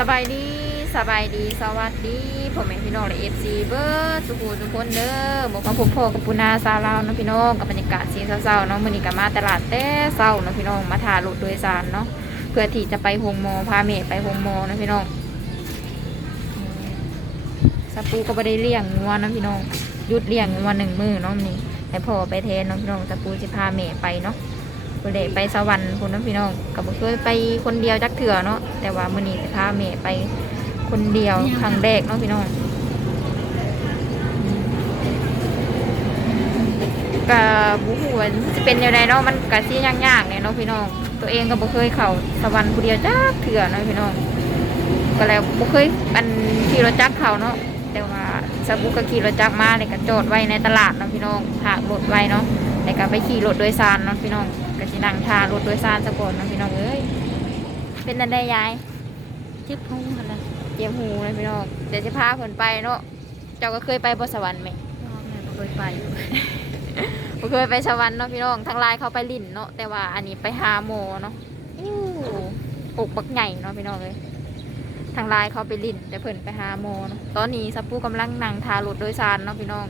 สบายดีสบายดีสวัสดีผมเองพี่น้องและเอฟซีเบิร์ดสุขุทุกคนเด้อบอกว่าผมพ่อกับปูนาซาลาวเนาะพี่น้องกับบรรยากาศสีเศร้าๆเนาะมื้อนี้ก็มาตลาดแต่เศร้าเนาะพี่น้องมาถ่ายรถโดยสารเนาะเพื่อที่จะไปโฮมโมพาเมย์ไปโฮมโมเนาะพี่น้องสปูก็ไม่ได้เลี้ยงงัวเนาะพี่น้องหยุดเลี้ยงงัวหนึ่งมือเนาะมื้อนี้ให้พ่อไปแทนเนาะพี่น้องสปูจะพาเมย์ไปเนาะ ก็เลยไปสวรรค์คุณน้องพี่น้องกับเคยไปคนเดียวจักเถื่อเนาะแต่ว่ามื้อนี้จะพาเมย์ไปคนเดียวครั้งแรกเนาะพี่น้องกับบุหัวาจะเป็นยังไงเนาะมันกะซี่ยากๆเนี่ยเนาะพี่น้อง ตัวเองก็บ่เคยเข้าสวรรค์ผู้เดียวจักเถื่อเนาะพี่น้องก็แล้วบ่เคยอันขี่รถจักรเข้าเนาะแต่ว่าสบุกก็ขี่รถจักรมาเลยก็จอดไว้ในตลาดเนาะพี่น้องถากรถไว้เนาะแล้วก็ไปขี่รถโดยสารเนาะพี่น้องก็สิ นั่งท่ารถโดยสารสะก่อนเนาะพี่น้องเอ้ยเป็นนันได้ยายเจ็บหูกันละเจียมหูนะพี่น้องเดี๋ยวจะพาเพิ่นไปเนาะเจ้าก็เคยไปบนสวรรค์ไหมพ่อแม่บ่เคยไปบ่เคยไปสวรรค์เนาะพี่น้องทางไลน์เขาไปลิ่นเนาะแต่ว่าอันนี้ไปหาโมเนาะอู้อกบักใหญ่เนาะพี่น้องเลยทางไลน์เขาไปลิ่นแต่เพิ่นไปหาโมเนาะตอนนี้สัปปูกำลังนั่งทารถโดยสารเนาะพี่น้อง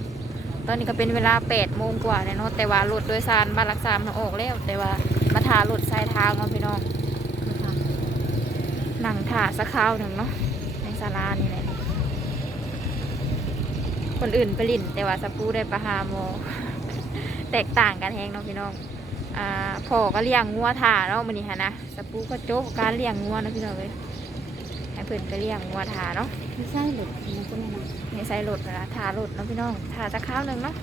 ตอนนี้ก็เป็นเวลาแปดโมงกว่าแล้วเนาะแต่ว่ารถโดยสารบ้านรักษามันออกแล้ว แต่ว่ามาทารถสายทางเนาพี่น้องหนังถ่าสักคราวหนึ่งเนาะในศาลานี่แหละคนอื่นไปลิ่น แต่ว่าสปูได้ประหาโม แตกต่างกันแฮงเนาะพี่น้องอ่าพ่อก็เลี้ยงงัวถ่าเนาะมันนี่ฮะนะสปูก็โจ๊กการเลี้ยงงัวเนาะพี่น้องเลย พิ่นไปเลี้ยงงัวถ่าเนาะไม่ใช่หรือมันก็ไม่นะในใส่รถนะถ่ารถเนาะพี่น้องถ่าสักคราวหนึ่งเนาะ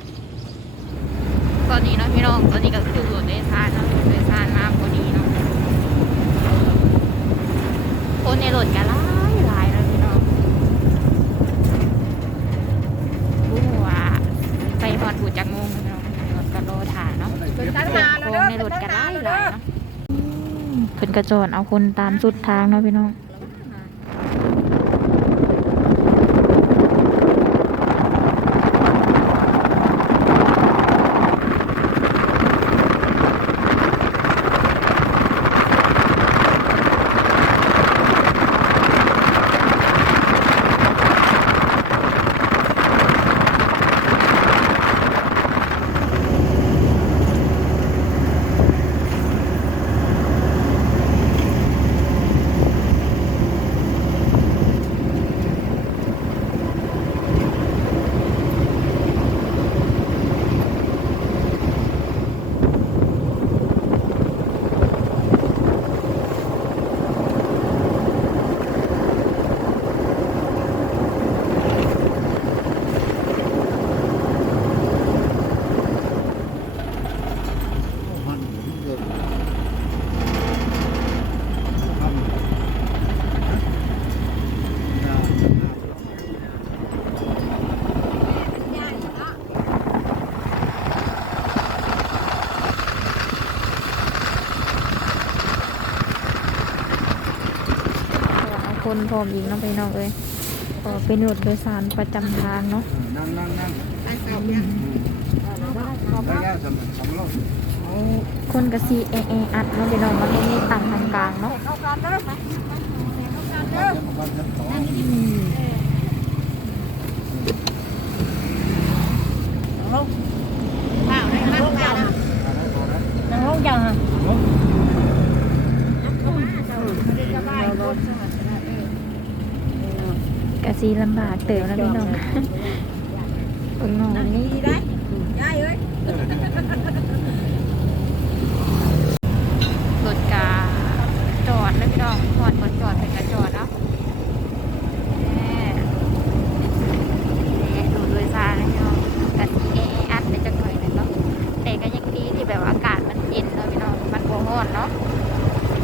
ตอนนี้เนาะพี่น้องตอนนี้ก็คือรถโดยสารเนาะรถโดยสารมาพอดีเนาะคนในรถกันหลายหลายเนาะพี่น้องรู้ว่าไปหอดบูจากโมงเนาะรถกระโดดฐานเนาะเพิ่นโค้งในรถกันได้หลายเนาะเพิ่นกระโจนเอาคนตามสุดทางเนาะพี่น้องเอา คนพร้อมยิงเนาะพี่น้องเอ้ยก็เป็นรถโดยสารประจำทางเนาะนั่งนั่งนั่งได้แล้วสำสำรองคนกะซีเอเออัดเนาะพี่น้องมันไม่มีตังทางกลางเนาะบ้านชั้นสองข้าวได้ข้าวข้าวนั่งลงจังอะ กะซีลำบากเติมนะพี่น้องเพิ่งนอนนี่ ได้เอ้ย รถกาจอดนะพี่น้องจอดบนจอดเป็นกระจอดเนาะแน่แน่ดูโดยสารนะพี่น้องกะซีเอเออัดไปจักหน่อยหนึงเนาะแต่ก็ยังดีที่แบบว่าอากาศมันเย็นเนาะพี่น้องมันโบร้อนเนาะ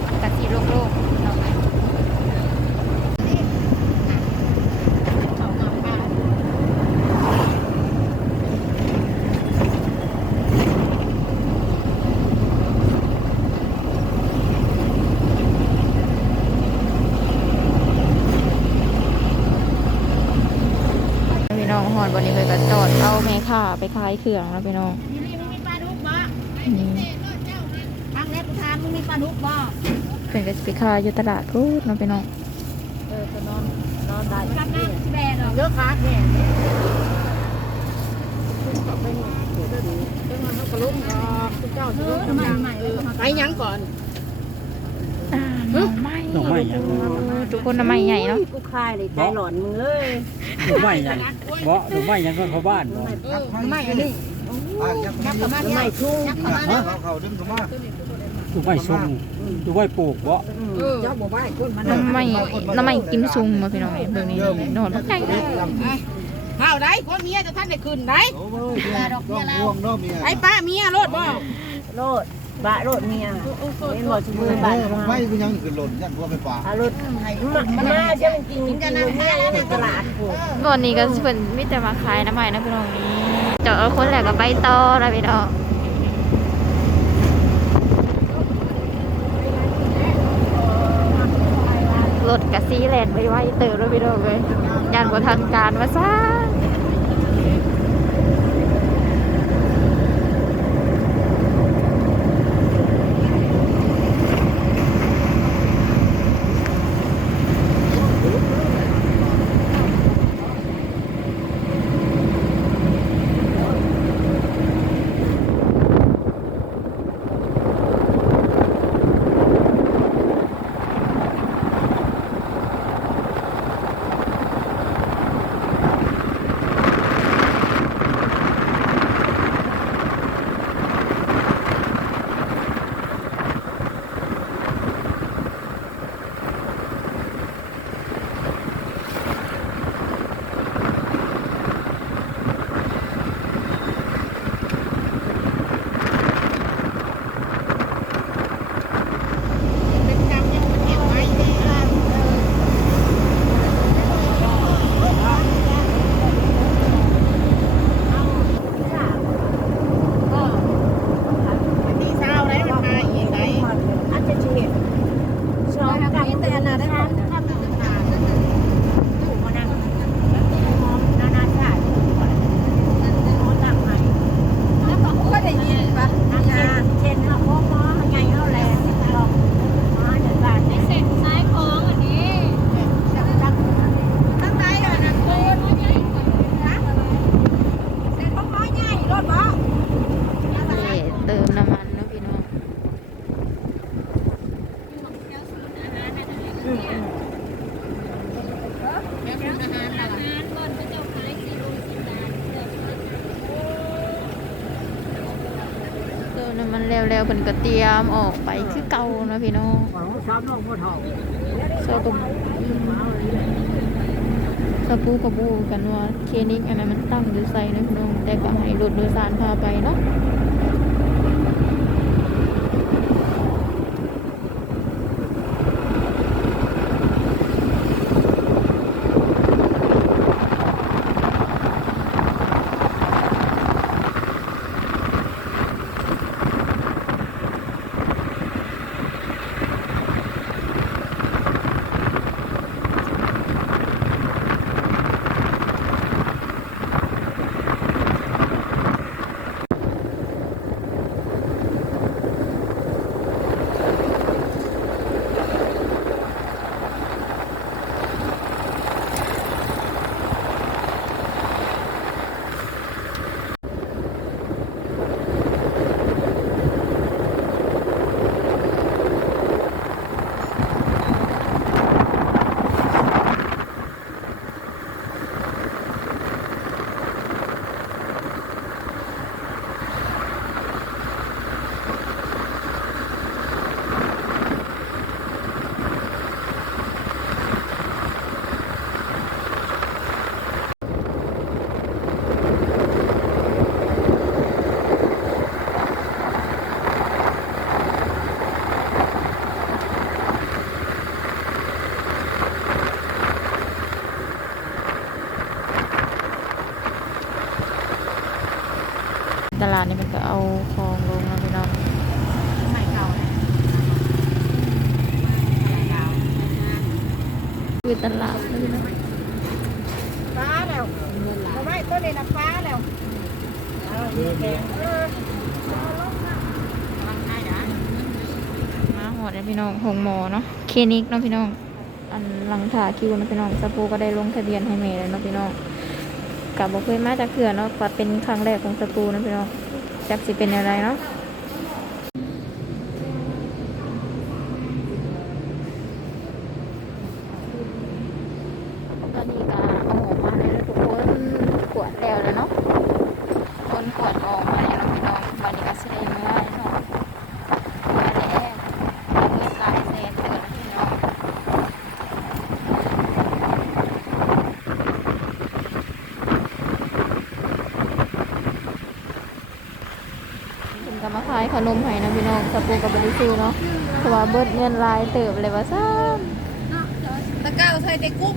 มันกะซีโล่งๆพี่น้องเอ้ย พี่น้องหอนวันนี้เลยก็จอดเอาแม่ค่า ไปขายเครื่องแล้วพี่น้องนี่นี่มึงมีปลาดุกบ่นี่ทางแรกกูถามมึงมีปลาดุกบ่เพื่อนก็จะไปขายอยู่ตลาดพูดเนาะพี่น้องเออก็นอนนอนได้รับน้ำแบนเยอะคักเนี่ยก็เป็นเรื่องมันก็ลุ้มก็เจ้าจะลุ้มทำไมใหม่ไปยังก่อนอ่าหน่อไม้หน่อไม้หยัง ทุกคนหน่อไม้ใหญ่เนาะกูคายเลยใจหลอนมึงเอ้ยหน่อไม้หยังบ่หน่อไม้หยังก็เข้าบ้านบ่ไม่อันนี้อะยับยัยักบษ์มาไม่ชุ่มยักษ์เขามาเขาดึงเข้ามาหน่อไม้ซุงหน่อไม้ปลูกบ่เจ้าบอกว่าคนมันหน่อไม้หน่อไม้กิมซุงมาพี่น้องเบิ่งนี่นอนใหญ่เลยข้าวได้คนเมียจะท่านได้ขึ้นได้โอ้ยเมียต้องห่วงเนาะเมียไอ้ป้าเมียโลดบ่โลด บะโลดเมียเป็นบ่ชื่อบ้านไม่กูยังคือหล่นยันพวกไปป่าอารถมันมาจะมันกินกินกันเมียในตลาดพวกก่อนนี้ก็เพิ่นมีแต่มาขายหน้ำไม้นะพี่น้องนี่เจาะเอาคนแรกก็ไปต่อนะพี่น้องรถกะซีแลนด์ไปไว้เติมแล้วพี่น้องเลยยานบ่ทันการว่าซ่า เติมน้ำมันเร็วๆเพิ่นก็เตรียมออกไปคือเก่าเนาะพี่น้องสาปูสาปูกระบูกันว่าเคนิกอันนั้นมันตั้งอยู่ใส่นาะพี่น้องแต่ก็ให้รถโดยสารพาไปเนาะ ตลาดนี่มันก็เอาของลงแล้วพี่น้องใหม่เก่านะคือตลาดนะพี่น้องฟ้าแล้วทำไมต้นนี้นะฟ้าแล้วเออมีแกงเออทำได้นะมาหอดนะพี่น้องหงหมอเนาะเคนิกเนาะพี่น้อง อันหลังถ่าคิวนะพี่น้องสปูก็ได้ลงทะเบียนให้เมย์แล้วเนาะพี่น้อง กับบอกเคยมาจากเขื่อนเนาะก็เป็นครั้งแรกของสตูนะพี่น้องจากสิเป็นอะไรเนาะตอนนี้ก็เอาออกมาเลยแล้วทุกคนกวดแล้วเลยเนาะคนกวดออกมาแล้วเนาะพี่น้องวันนี้ก็สิได้เมื่อเนาะมาแล้วเมื่อลายแซนเกิดนะพี่น้อง เป็นกรรมขายข นมให้นะพี่น้องสปูกับบริซูเนาะเพราะว่าเบิดเงินหลายเติบเลยว่าซ้ำตะก้าใส่เด็กกุ๊ก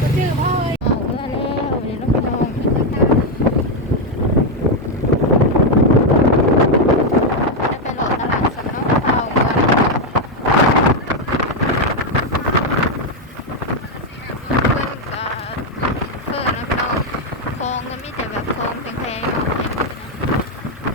ก็ชื่อพ่อเอ้ย เอาเมื่อแล้ววันนี้น้องพี่น้องได้ไปโหลดตลาดสดเนาะเอาเมื่อแล้วเพิ่นก็เพิ่นนะพี่น้องคองเงินมีแต่แบบคองแพงๆเนาะให้พี่น้อง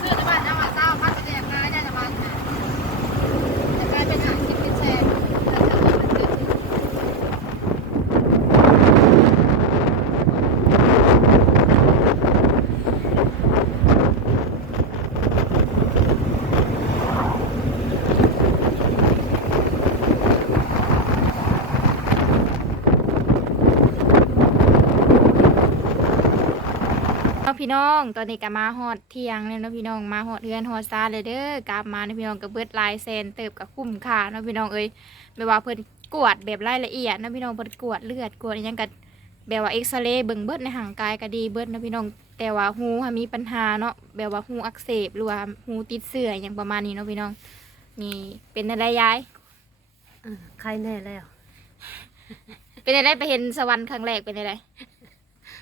ซื้อในบ้านเอามาเศร้าพักแสดงมาได้จะมาจะกลายเป็นหาคิดเป็นแชร์แล้วจะมันเกิดขึ้น เนาะ พี่น้องตอนนี้ก็มาฮอดเที่ยงเลยเนาะพี่น้องมาฮอดเฮือนฮอดซาเลยเด้อกลับมาเนาะพี่น้องก็เบิดหลายแสนเติบกับคุ้มค่าเนาะพี่น้องเอ้ยไม่ว่าเพิ่นกวดแบบรายละเอียดเนาะพี่น้องเพิ่นกวดเลือดกวดอิหยังก็แบบว่าเอ็กซเรย์เบิ่งเบิดในห่างกายก็ดีเบิดเนาะพี่น้องแต่ว่าหูหามีปัญหาเนาะแบบว่าหูอักเสบหรือว่าหูติดเสื้ออหยังประมาณนี้เนาะพี่น้องนี่เป็นอะไรยายใครแน่แล้ว เป็นอะไรไปเห็นสวรรค์ครั้งแรกเป็นอะไร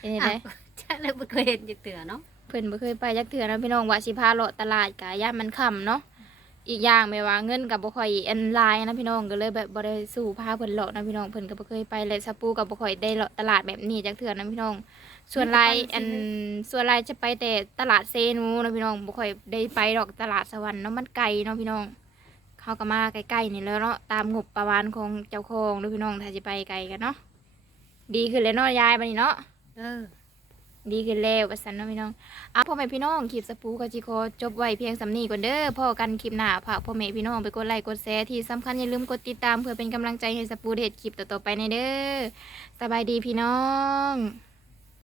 เป็นอะไรฉัน เลยไม่เคยเห็นจิเตือเนาะเพิ่นบ่เคยไปจักเทื่อนะพี่น้องว่าสิพาเลาะตลาดกะย่ามมันค่ำเนาะอีกอย่างแม่ว่าเงินกับบ่ค่อยอันหลายนะพี่น้องก็เลยแบบบ่ได้สู้พาเพิ่นเลาะนะพี่น้องเพิ่นก็บ่เคยไปและสปูก็บ่ค่อยได้เลาะตลาดแบบนี้จักเทื่อนะพี่น้อง ส่วนหลายอันส่วนหลายจะไปแต่ตลาดเซนูนะพี่น้องบ่ค่อยได้ไปดอกตลาดสวรรค์เนาะมันไกลเนาะพี่น้องเขาก็มาใกล้ๆนี่แหล้วเนาะตามงบประมาณของเจ้าของเนาะพี่น้องถ้าสิไปไกลกันเนาะดีขึ้นแล้วเนาะยายบัดนี้เนาะเออ ดีขึ้นแล้วสันนะพี่น้องอะพ่อแม่พี่น้องคลิปสปูกาจิโกจบไว้เพียงสำนีก่อนเด้อพ่อกันคลิปหน้าฝากพ่อแม่พี่น้องไปกดไลค์กดแชร์ที่สำคัญอย่าลืมกดติดตามเพื่อเป็นกำลังใจให้สปูเด็ดคลิปต่อๆไปในเด้อสบายดีพี่น้อง